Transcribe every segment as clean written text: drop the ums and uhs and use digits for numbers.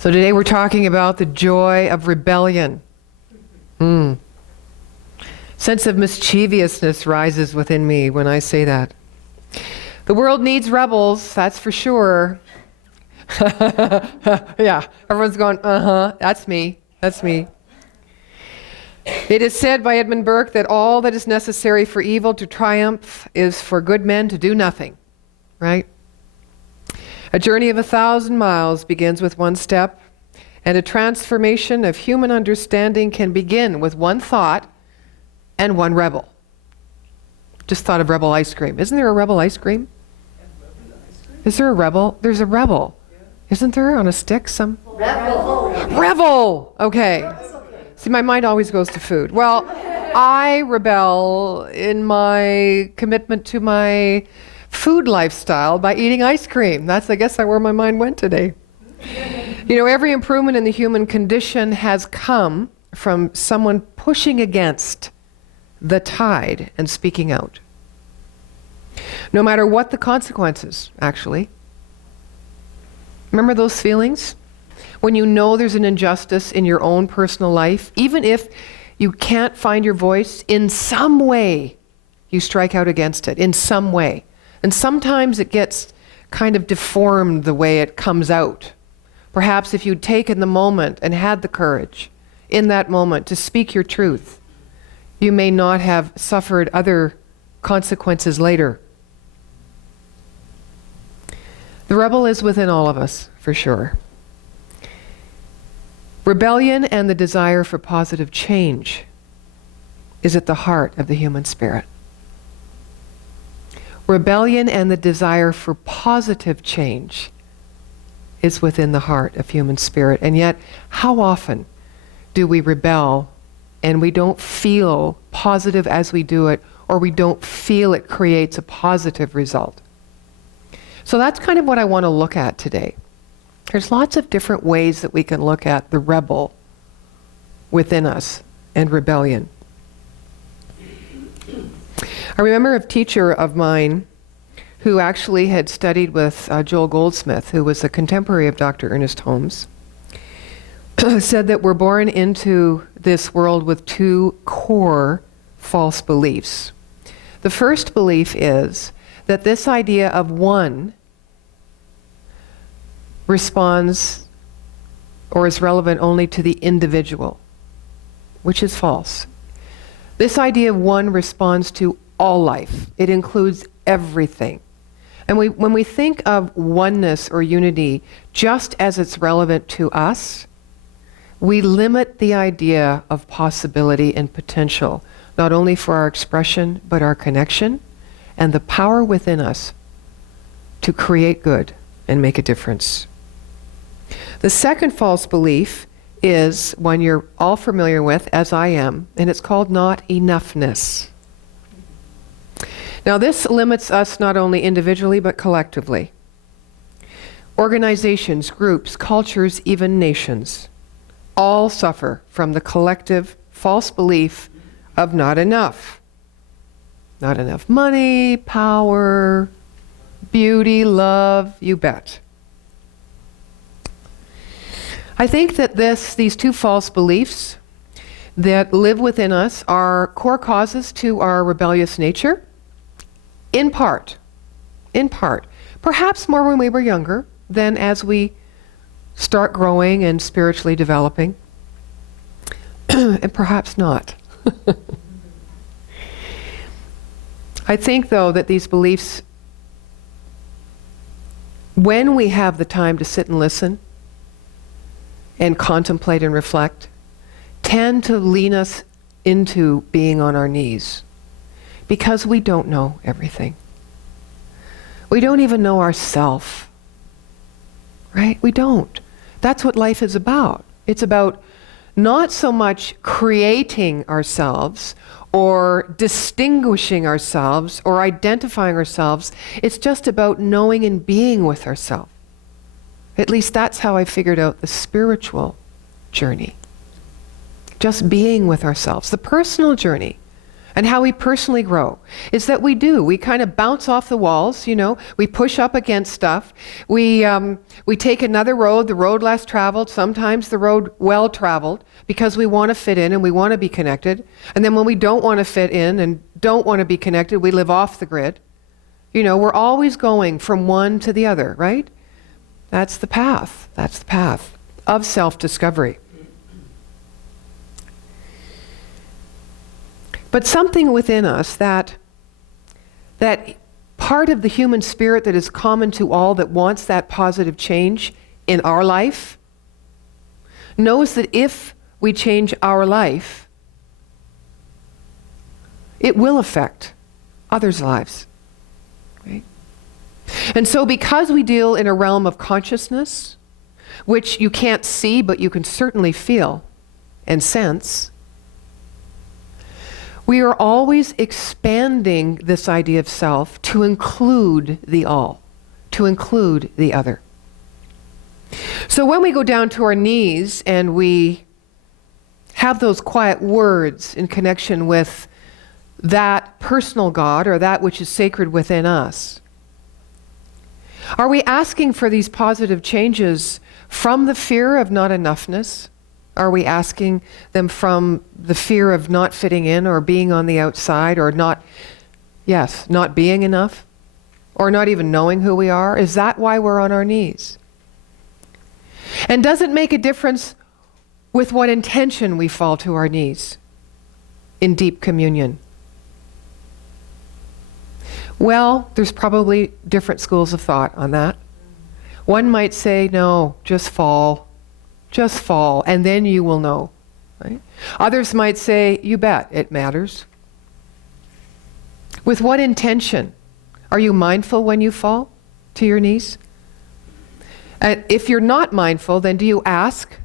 So today we're talking about the joy of rebellion. Sense of mischievousness rises within me when I say that. The world needs rebels, that's for sure. Yeah, everyone's going, that's me, that's me. It is said by Edmund Burke that all that is necessary for evil to triumph is for good men to do nothing, right? A journey of 1,000 miles begins with one step, and a transformation of human understanding can begin with one thought and one rebel. Just thought of rebel ice cream. Isn't there a rebel ice cream? Is there a rebel? There's a rebel. Isn't there on a stick some? Rebel. Rebel! Okay. See, my mind always goes to food. Well, I rebel in my commitment to my food lifestyle by eating ice cream. I guess where my mind went today. You know, every improvement in the human condition has come from someone pushing against the tide and speaking out. No matter what the consequences, actually. Remember those feelings? When you know there's an injustice in your own personal life, even if you can't find your voice, in some way you strike out against it, in some way. And sometimes it gets kind of deformed the way it comes out. Perhaps if you'd taken the moment and had the courage in that moment to speak your truth, you may not have suffered other consequences later. The rebel is within all of us, for sure. Rebellion and the desire for positive change is at the heart of the human spirit. Rebellion and the desire for positive change is within the heart of human spirit. And yet, how often do we rebel and we don't feel positive as we do it, or we don't feel it creates a positive result? So that's kind of what I want to look at today. There's lots of different ways that we can look at the rebel within us and rebellion. I remember a teacher of mine who actually had studied with Joel Goldsmith, who was a contemporary of Dr. Ernest Holmes, said that we're born into this world with two core false beliefs. The first belief is that this idea of one responds or is relevant only to the individual, which is false. This idea of one responds to all life. It includes everything. And when we think of oneness or unity just as it's relevant to us, we limit the idea of possibility and potential, not only for our expression, but our connection and the power within us to create good and make a difference. The second false belief is one you're all familiar with, as I am, and it's called not enoughness. Now, this limits us not only individually, but collectively. Organizations, groups, cultures, even nations, all suffer from the collective false belief of not enough. Not enough money, power, beauty, love, you bet. I think that these two false beliefs that live within us are core causes to our rebellious nature. In part, perhaps more when we were younger than as we start growing and spiritually developing, and perhaps not. I think, though, that these beliefs, when we have the time to sit and listen and contemplate and reflect, tend to lean us into being on our knees. Because we don't know everything. We don't even know ourselves. Right? We don't. That's what life is about. It's about not so much creating ourselves or distinguishing ourselves or identifying ourselves. It's just about knowing and being with ourselves. At least that's how I figured out the spiritual journey. Just being with ourselves. The personal journey. and how we personally grow is that we kind of bounce off the walls, we push up against stuff. We take another road, the road less traveled, sometimes the road well traveled, because we want to fit in and we want to be connected. And then when we don't want to fit in and don't want to be connected, we live off the grid. We're always going from one to the other, right? That's the path. That's the path of self-discovery. But something within us, that part of the human spirit that is common to all, that wants that positive change in our life, knows that if we change our life, it will affect others' lives. Right? And so because we deal in a realm of consciousness, which you can't see but you can certainly feel and sense, we are always expanding this idea of self to include the all, to include the other. So when we go down to our knees and we have those quiet words in connection with that personal God or that which is sacred within us, are we asking for these positive changes from the fear of not enoughness? Are we asking them from the fear of not fitting in or being on the outside or not being enough or not even knowing who we are? Is that why we're on our knees? And does it make a difference with what intention we fall to our knees in deep communion? Well, there's probably different schools of thought on that. One might say, no, just fall, and then you will know. Right? Others might say, you bet, it matters. With what intention? Are you mindful when you fall to your knees? And if you're not mindful, then do you ask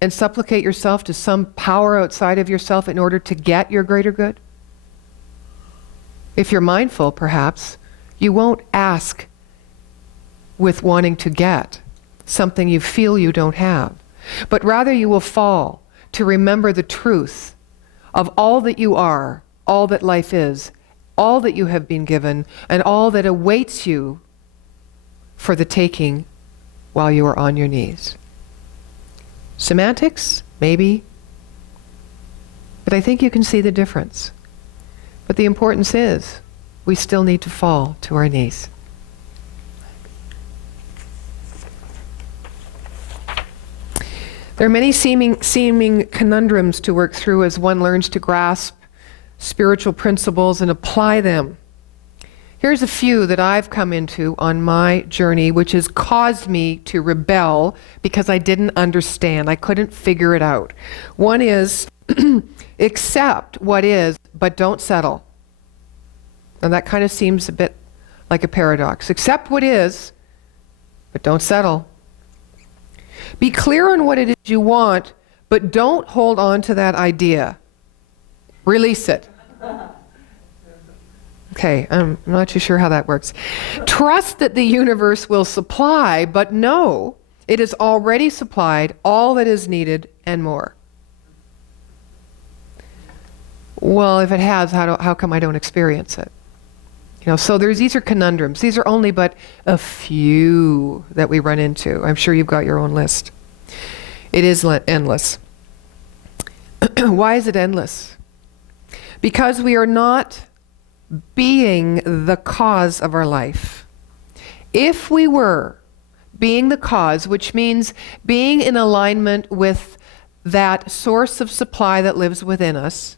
and supplicate yourself to some power outside of yourself in order to get your greater good? If you're mindful, perhaps, you won't ask with wanting to get something you feel you don't have, but rather you will fall to remember the truth of all that you are, all that life is, all that you have been given, and all that awaits you for the taking while you are on your knees. Semantics? Maybe. But I think you can see the difference. But the importance is, we still need to fall to our knees. There are many seeming conundrums to work through as one learns to grasp spiritual principles and apply them. Here's a few that I've come into on my journey, which has caused me to rebel because I didn't understand. I couldn't figure it out. One is, accept what is, but don't settle. And that kind of seems a bit like a paradox. Accept what is, but don't settle. Be clear on what it is you want, but don't hold on to that idea. Release it. Okay, I'm not too sure how that works. Trust that the universe will supply, but know it has already supplied all that is needed and more. Well, if it has, how come I don't experience it? So these are conundrums. These are only but a few that we run into. I'm sure you've got your own list. It is endless. Why is it endless? Because we are not being the cause of our life. If we were being the cause, which means being in alignment with that source of supply that lives within us,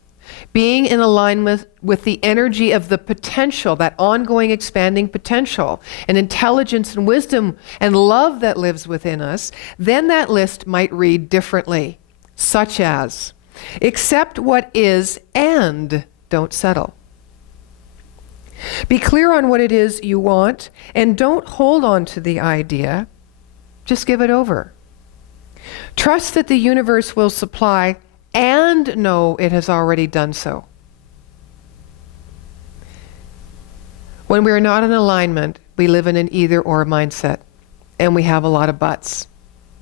being in alignment with the energy of the potential, that ongoing expanding potential, and intelligence and wisdom and love that lives within us, then that list might read differently, such as, accept what is and don't settle. Be clear on what it is you want and don't hold on to the idea, just give it over. Trust that the universe will supply and know it has already done so. When we are not in alignment, we live in an either-or mindset, and we have a lot of buts,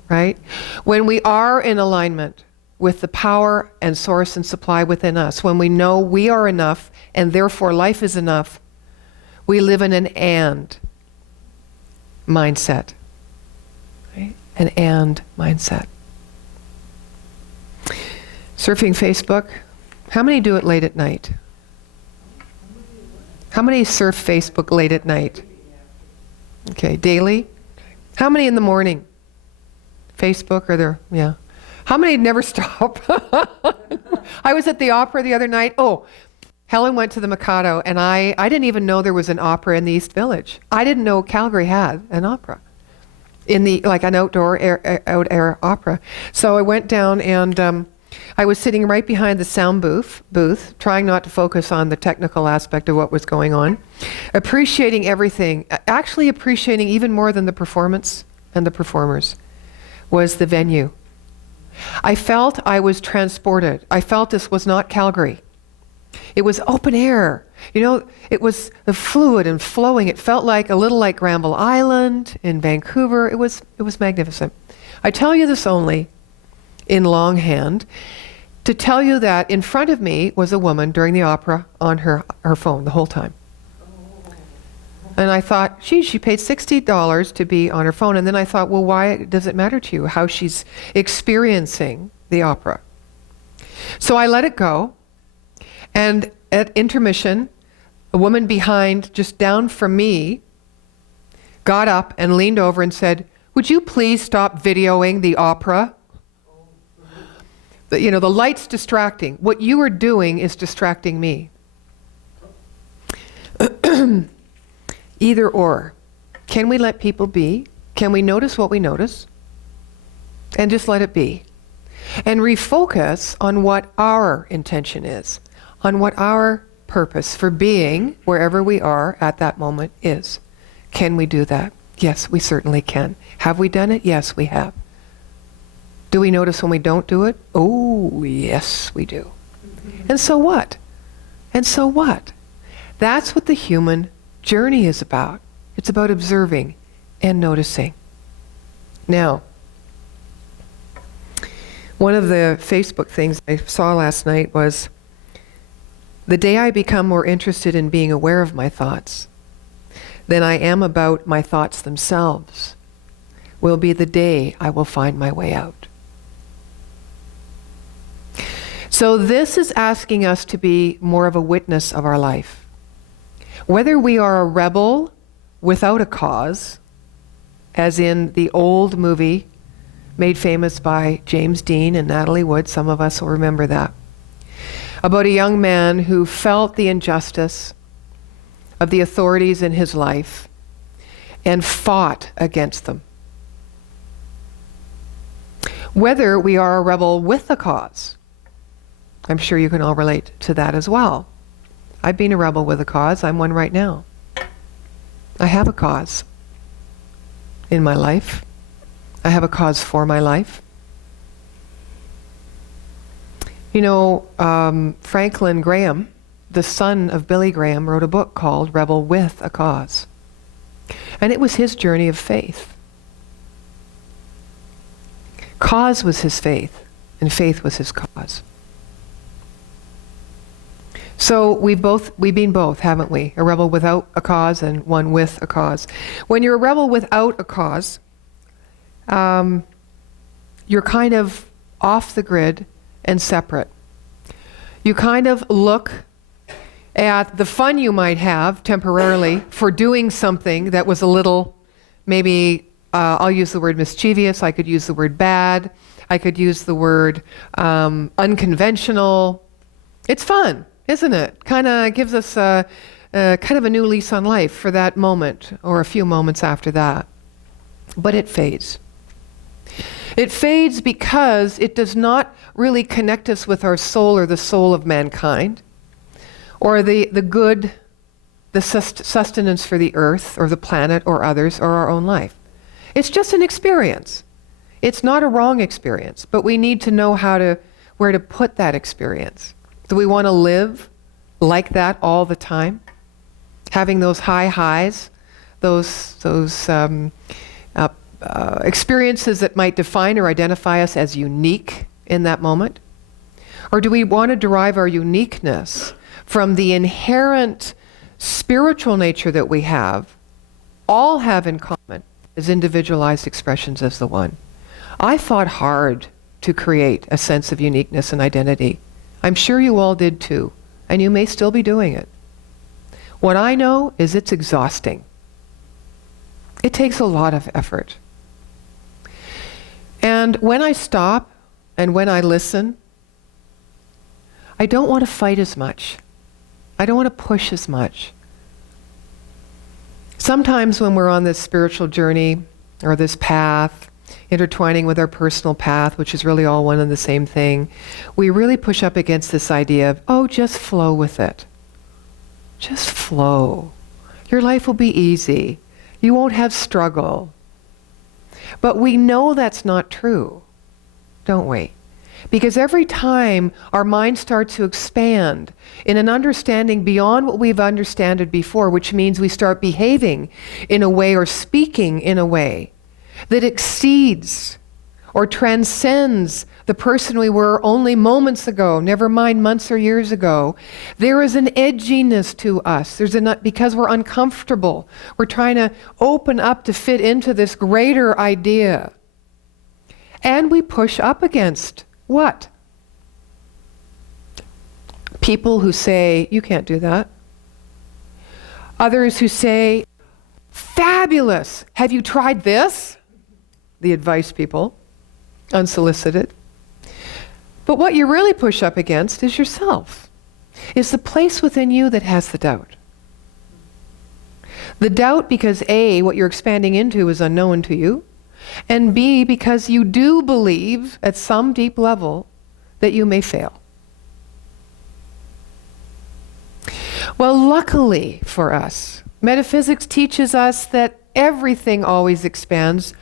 right? When we are in alignment with the power and source and supply within us, when we know we are enough and therefore life is enough, we live in an and mindset. Right? An and mindset. Surfing Facebook. How many do it late at night? How many surf Facebook late at night? Okay, daily? How many in the morning? Facebook or there, yeah. How many never stop? I was at the opera the other night. Oh, Helen went to the Mikado, and I didn't even know there was an opera in the East Village. I didn't know Calgary had an opera, like an outdoor air opera. So I went down, and I was sitting right behind the sound booth, trying not to focus on the technical aspect of what was going on, appreciating everything. Actually appreciating even more than the performance and the performers was the venue. I felt I was transported. I felt this was not Calgary. It was open air. You know, it was fluid and flowing. It felt like a little like Granville Island in Vancouver. It was magnificent. I tell you this only in longhand to tell you that in front of me was a woman during the opera on her phone the whole time. And I thought, she paid $60 to be on her phone. And then I thought, well, why does it matter to you how she's experiencing the opera? So I let it go. And at intermission, a woman behind, just down from me, got up and leaned over and said, would you please stop videoing the opera? The light's distracting. What you are doing is distracting me. Either or. Can we let people be? Can we notice what we notice? And just let it be. And refocus on what our intention is, on what our purpose for being wherever we are at that moment is. Can we do that? Yes, we certainly can. Have we done it? Yes, we have. Do we notice when we don't do it? Oh, yes, we do. And so what? And so what? That's what the human journey is about. It's about observing and noticing. Now, one of the Facebook things I saw last night was, the day I become more interested in being aware of my thoughts than I am about my thoughts themselves will be the day I will find my way out. So this is asking us to be more of a witness of our life. Whether we are a rebel without a cause, as in the old movie made famous by James Dean and Natalie Wood, some of us will remember that, about a young man who felt the injustice of the authorities in his life and fought against them. Whether we are a rebel with a cause, I'm sure you can all relate to that as well. I've been a rebel with a cause. I'm one right now. I have a cause in my life. I have a cause for my life. You know, Franklin Graham, the son of Billy Graham, wrote a book called Rebel with a Cause. And it was his journey of faith. Cause was his faith, and faith was his cause. So we've been both, haven't we? A rebel without a cause and one with a cause. When you're a rebel without a cause, you're kind of off the grid and separate. You kind of look at the fun you might have temporarily for doing something that was a little, maybe, I'll use the word mischievous, I could use the word bad, I could use the word unconventional. It's fun, isn't it? Kind of gives us kind of a new lease on life for that moment or a few moments after that. But it fades. It fades because it does not really connect us with our soul or the soul of mankind, or the good, the sustenance for the earth or the planet or others or our own life. It's just an experience. It's not a wrong experience, but we need to know where to put that experience. Do we want to live like that all the time? Having those high highs, those experiences that might define or identify us as unique in that moment? Or do we want to derive our uniqueness from the inherent spiritual nature that we all have in common as individualized expressions as the one? I fought hard to create a sense of uniqueness and identity. I'm sure you all did too, and you may still be doing it. What I know is it's exhausting. It takes a lot of effort. And when I stop and when I listen, I don't want to fight as much. I don't want to push as much. Sometimes when we're on this spiritual journey or this path, intertwining with our personal path, which is really all one and the same thing, we really push up against this idea of, oh, just flow with it. Just flow. Your life will be easy. You won't have struggle. But we know that's not true, don't we? Because every time our mind starts to expand in an understanding beyond what we've understood before, which means we start behaving in a way or speaking in a way that exceeds or transcends the person we were only moments ago, never mind months or years ago, there is an edginess to us. Because we're uncomfortable. We're trying to open up to fit into this greater idea. And we push up against what? People who say, you can't do that. Others who say, fabulous, have you tried this? The advice people, unsolicited. But what you really push up against is yourself. It's the place within you that has the doubt. The doubt because A, what you're expanding into is unknown to you, and B, because you do believe at some deep level that you may fail. Well, luckily for us, metaphysics teaches us that everything always expands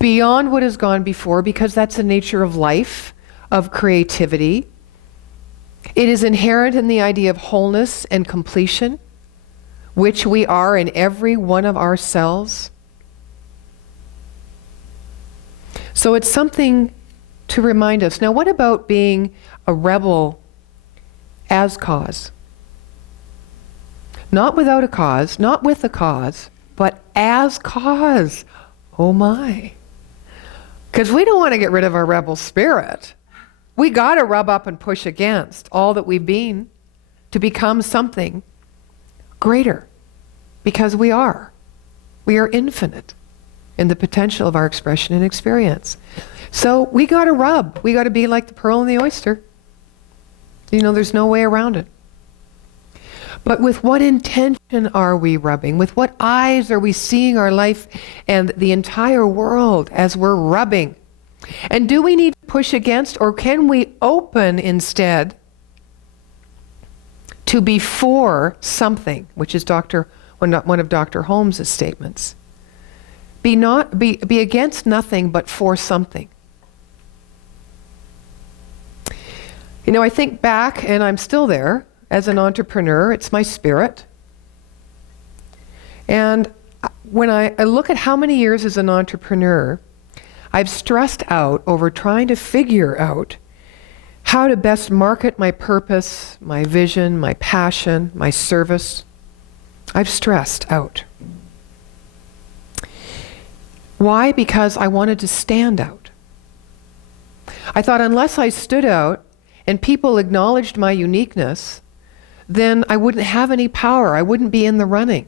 beyond what has gone before, because that's the nature of life, of creativity. It is inherent in the idea of wholeness and completion, which we are in every one of our cells. So it's something to remind us. Now, what about being a rebel as cause? Not without a cause, not with a cause, but as cause. Oh my. Because we don't want to get rid of our rebel spirit. We got to rub up and push against all that we've been to become something greater. Because we are. We are infinite in the potential of our expression and experience. So we got to rub. We got to be like the pearl and the oyster. You know, there's no way around it. But with what intention are we rubbing? With what eyes are we seeing our life and the entire world as we're rubbing? And do we need to push against, or can we open instead to be for something, which is one of Dr. Holmes' statements? Be against nothing, but for something. You know, I think back, and I'm still there, as an entrepreneur. It's my spirit. And when I look at how many years as an entrepreneur, I've stressed out over trying to figure out how to best market my purpose, my vision, my passion, my service. I've stressed out. Why? Because I wanted to stand out. I thought unless I stood out and people acknowledged my uniqueness, then I wouldn't have any power. I wouldn't be in the running.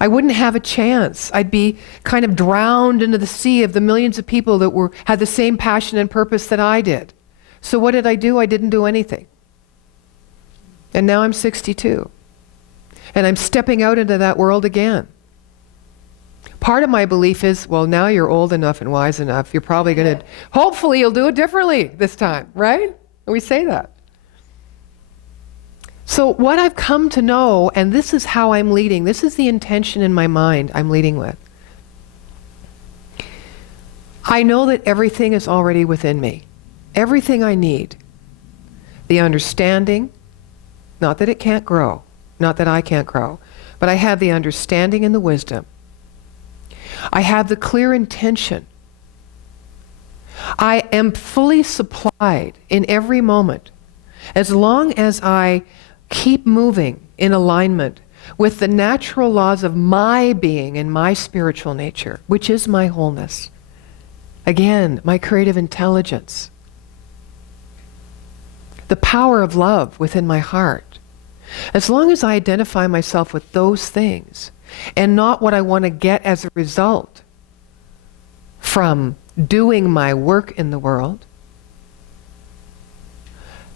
I wouldn't have a chance. I'd be kind of drowned into the sea of the millions of people that had the same passion and purpose that I did. So what did I do? I didn't do anything. And now I'm 62. And I'm stepping out into that world again. Part of my belief is, well, now you're old enough and wise enough. You're probably going to, hopefully you'll do it differently this time, right? We say that. So what I've come to know, and this is how I'm leading, this is the intention in my mind I'm leading with. I know that everything is already within me. Everything I need. The understanding, not that it can't grow, not that I can't grow, but I have the understanding and the wisdom. I have the clear intention. I am fully supplied in every moment as long as I keep moving in alignment with the natural laws of my being and my spiritual nature, which is my wholeness. Again, my creative intelligence. The power of love within my heart. As long as I identify myself with those things and not what I want to get as a result from doing my work in the world,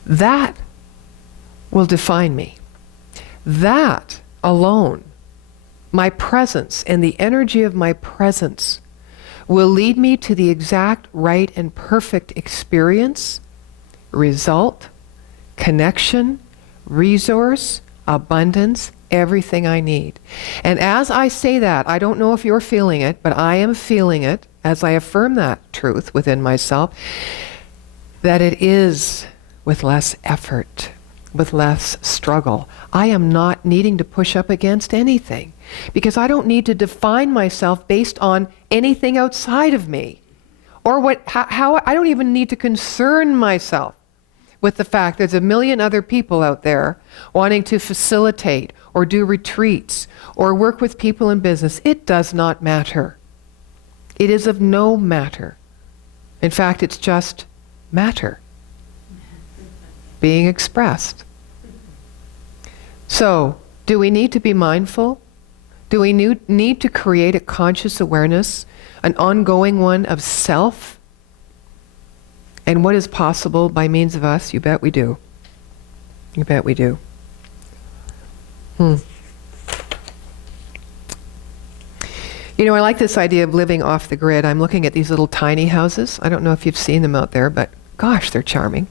that will define me. That alone, my presence and the energy of my presence, will lead me to the exact right and perfect experience, result, connection, resource, abundance, everything I need. And as I say that, I don't know if you're feeling it, but I am feeling it as I affirm that truth within myself, that it is with less effort, with less struggle. I am not needing to push up against anything because I don't need to define myself based on anything outside of me. Or how I don't even need to concern myself with the fact there's a million other people out there wanting to facilitate or do retreats or work with people in business. It does not matter. It is of no matter. In fact, it's just matter being expressed. So, do we need to be mindful? Do we need to create a conscious awareness, an ongoing one of self? And what is possible by means of us? You bet we do. You bet we do. You know, I like this idea of living off the grid. I'm looking at these little tiny houses. I don't know if you've seen them out there, but gosh, they're charming.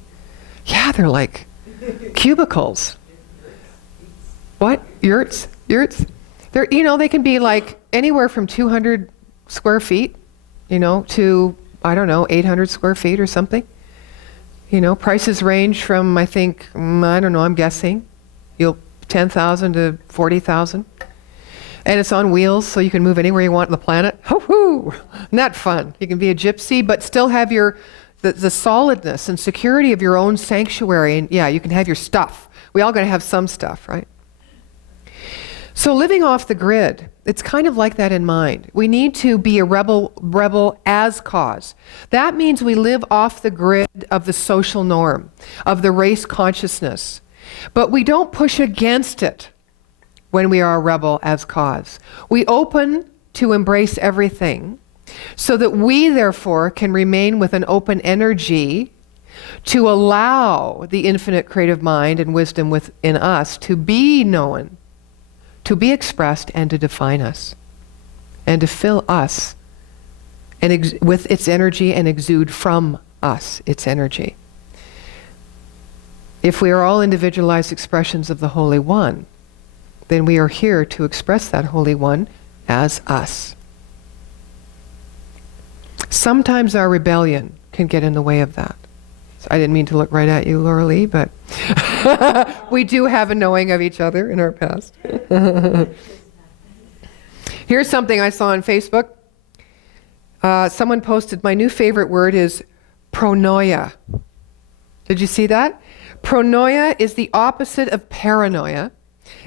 Yeah, they're like cubicles. What? Yurts? Yurts? They're, you know, they can be like anywhere from 200 square feet, you know, to, I don't know, 800 square feet or something. You know, prices range from, I think, I don't know, I'm guessing, 10,000 to 40,000. And it's on wheels, so you can move anywhere you want on the planet. Hoo-hoo! Isn't that fun? You can be a gypsy, but still have the solidness and security of your own sanctuary. And yeah, you can have your stuff. We all got to have some stuff, right? So living off the grid, it's kind of like that in mind. We need to be a rebel as cause. That means we live off the grid of the social norm, of the race consciousness. But we don't push against it when we are a rebel as cause. We open to embrace everything so that we, therefore, can remain with an open energy to allow the infinite creative mind and wisdom within us to be known, to be expressed, and to define us, and to fill us and with its energy and exude from us its energy. If we are all individualized expressions of the Holy One, then we are here to express that Holy One as us. Sometimes our rebellion can get in the way of that. So I didn't mean to look right at you, Laura Lee, but we do have a knowing of each other in our past. Here's something I saw on Facebook. Someone posted, my new favorite word is pronoia. Did you see that? Pronoia is the opposite of paranoia.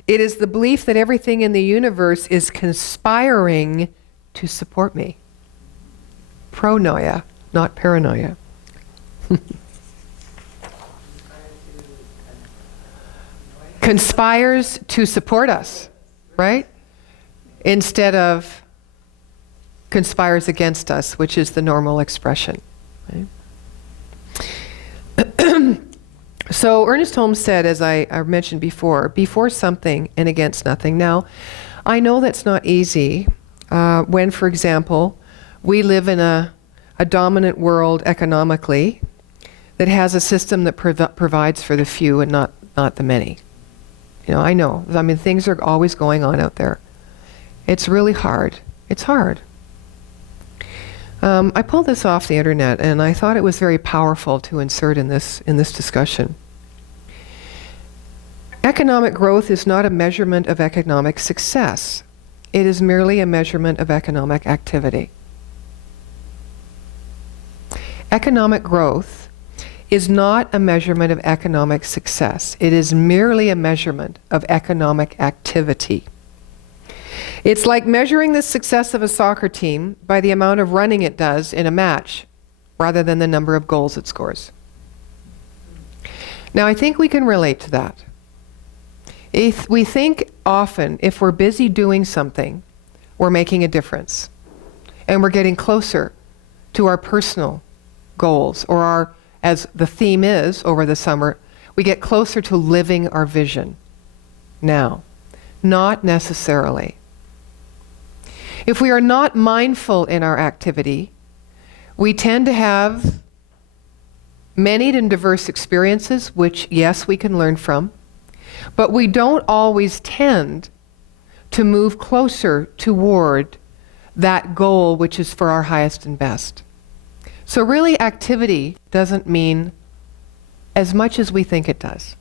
It is the belief that everything in the universe is conspiring to support me. Pronoia, not paranoia. Conspires to support us, right? Instead of conspires against us, which is the normal expression. Right? So Ernest Holmes said, as I mentioned before something and against nothing. Now, I know that's not easy when, for example, we live in a dominant world economically that has a system that provides for the few and not the many. You know, I know. I mean, things are always going on out there. It's really hard. It's hard. I pulled this off the internet, and I thought it was very powerful to insert in this discussion. Economic growth is not a measurement of economic success. It is merely a measurement of economic activity. Economic growth is not a measurement of economic success. It is merely a measurement of economic activity. It's like measuring the success of a soccer team by the amount of running it does in a match, rather than the number of goals it scores. Now, I think we can relate to that. If we think often if we're busy doing something, we're making a difference. And we're getting closer to our personal goals, or our, as the theme is over the summer, we get closer to living our vision. Now, not necessarily. If we are not mindful in our activity, we tend to have many and diverse experiences, which, yes, we can learn from, but we don't always tend to move closer toward that goal which is for our highest and best. So really, activity doesn't mean as much as we think it does.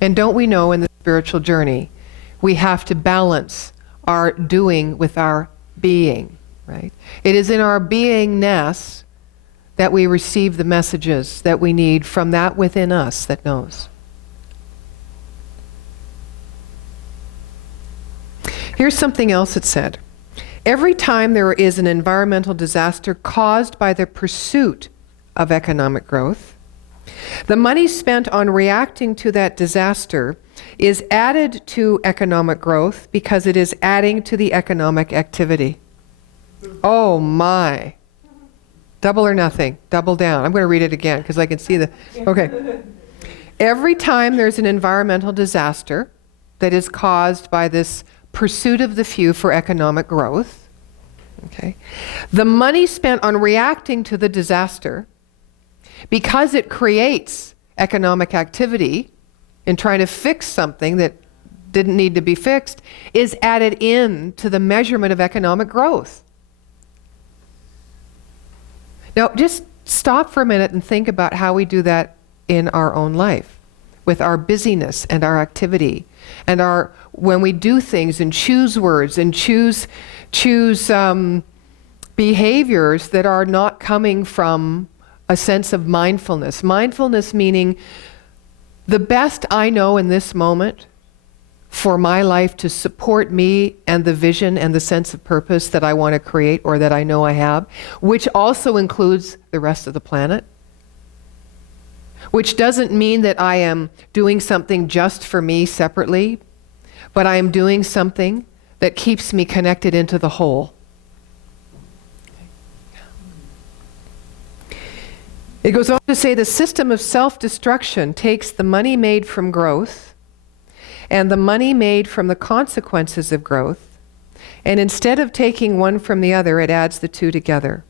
And don't we know in the spiritual journey, we have to balance our doing with our being, right? It is in our beingness that we receive the messages that we need from that within us that knows. Here's something else it said. Every time there is an environmental disaster caused by the pursuit of economic growth, the money spent on reacting to that disaster is added to economic growth because it is adding to the economic activity. Oh my. Double or nothing. Double down. I'm going to read it again because I can see the... Okay. Every time there's an environmental disaster that is caused by this pursuit of the few for economic growth, okay, the money spent on reacting to the disaster, because it creates economic activity in trying to fix something that didn't need to be fixed, is added in to the measurement of economic growth. Now, just stop for a minute and think about how we do that in our own life, with our busyness and our activity, and our when we do things and choose words and choose behaviors that are not coming from a sense of mindfulness. Mindfulness meaning the best I know in this moment for my life to support me and the vision and the sense of purpose that I want to create or that I know I have, which also includes the rest of the planet. Which doesn't mean that I am doing something just for me separately, but I am doing something that keeps me connected into the whole. It goes on to say the system of self-destruction takes the money made from growth and the money made from the consequences of growth, and instead of taking one from the other, it adds the two together.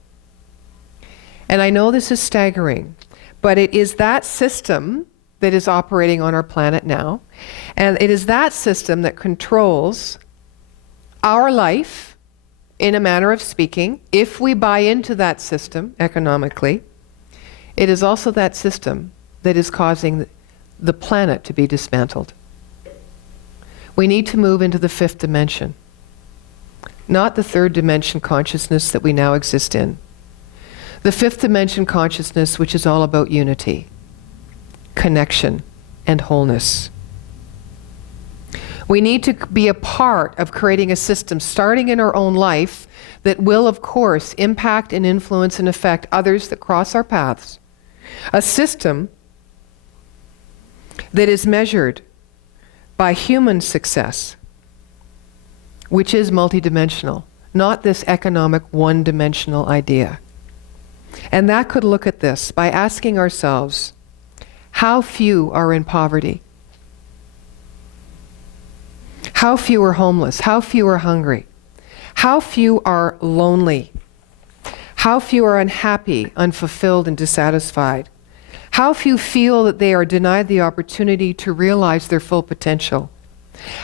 And I know this is staggering, but it is that system that is operating on our planet now, and it is that system that controls our life, in a manner of speaking. If we buy into that system economically, it is also that system that is causing the planet to be dismantled. We need to move into the fifth dimension, not the third dimension consciousness that we now exist in. The fifth dimension consciousness, which is all about unity, connection, and wholeness. We need to be a part of creating a system starting in our own life that will, of course, impact and influence and affect others that cross our paths. A system that is measured by human success, which is multidimensional, not this economic one-dimensional idea. And that could look at this by asking ourselves, how few are in poverty? How few are homeless? How few are hungry? How few are lonely? How few are unhappy, unfulfilled, and dissatisfied? How few feel that they are denied the opportunity to realize their full potential?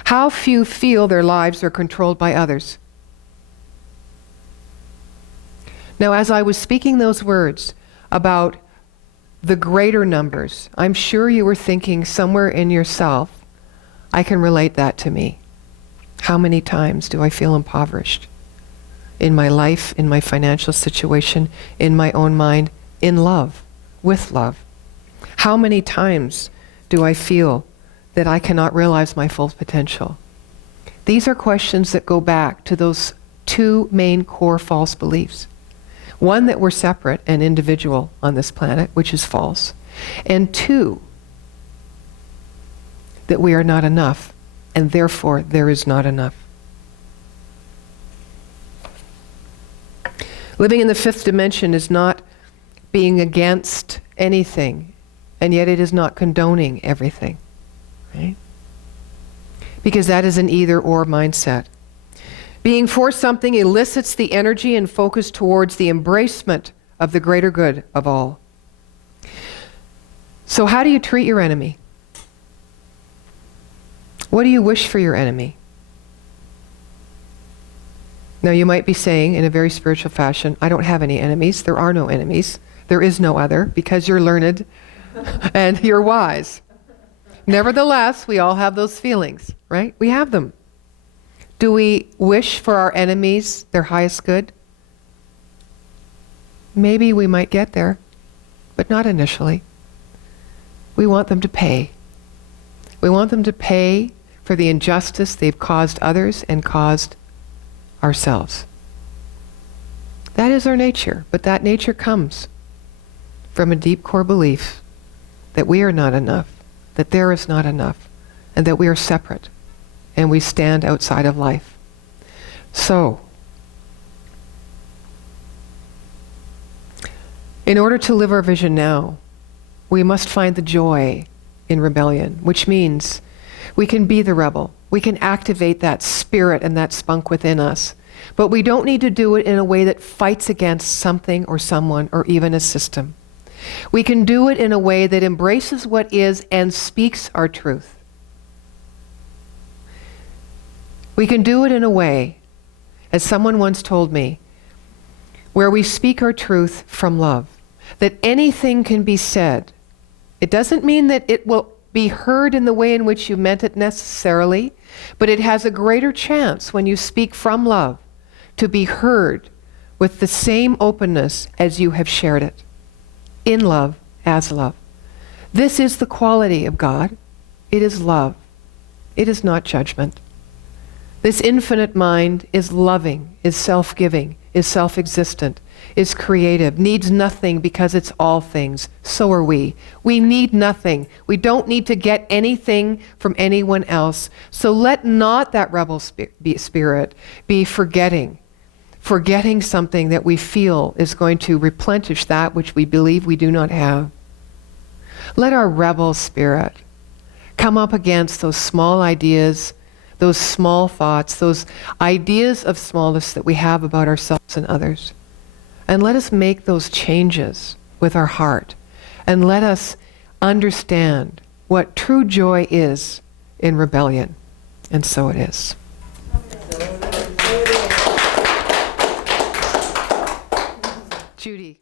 How few feel their lives are controlled by others? Now, as I was speaking those words about the greater numbers, I'm sure you were thinking somewhere in yourself, I can relate that to me. How many times do I feel impoverished? In my life, in my financial situation, in my own mind, in love, with love? How many times do I feel that I cannot realize my full potential? These are questions that go back to those two main core false beliefs. One, that we're separate and individual on this planet, which is false. And two, that we are not enough, and therefore there is not enough. Living in the fifth dimension is not being against anything, and yet it is not condoning everything, right? Because that is an either-or mindset. Being for something elicits the energy and focus towards the embracement of the greater good of all. So how do you treat your enemy? What do you wish for your enemy? Now you might be saying in a very spiritual fashion, I don't have any enemies. There are no enemies. There is no other, because you're learned and you're wise. Nevertheless, we all have those feelings, right? We have them. Do we wish for our enemies their highest good? Maybe we might get there, but not initially. We want them to pay. We want them to pay for the injustice they've caused others and caused ourselves. That is our nature, but that nature comes from a deep core belief that we are not enough, that there is not enough, and that we are separate, and we stand outside of life. So, in order to live our vision now, we must find the joy in rebellion, which means we can be the rebel. We can activate that spirit and that spunk within us. But we don't need to do it in a way that fights against something or someone or even a system. We can do it in a way that embraces what is and speaks our truth. We can do it in a way, as someone once told me, where we speak our truth from love. That anything can be said. It doesn't mean that it will be heard in the way in which you meant it necessarily, but it has a greater chance when you speak from love to be heard with the same openness as you have shared it. In love, as love. This is the quality of God. It is love. It is not judgment. This infinite mind is loving, is self-giving, is self-existent, is creative, needs nothing because it's all things. So are we. We need nothing. We don't need to get anything from anyone else. So let not that rebel spirit be forgetting something that we feel is going to replenish that which we believe we do not have. Let our rebel spirit come up against those small ideas, those small thoughts, those ideas of smallness that we have about ourselves and others. And let us make those changes with our heart. And let us understand what true joy is in rebellion. And so it is. Judy.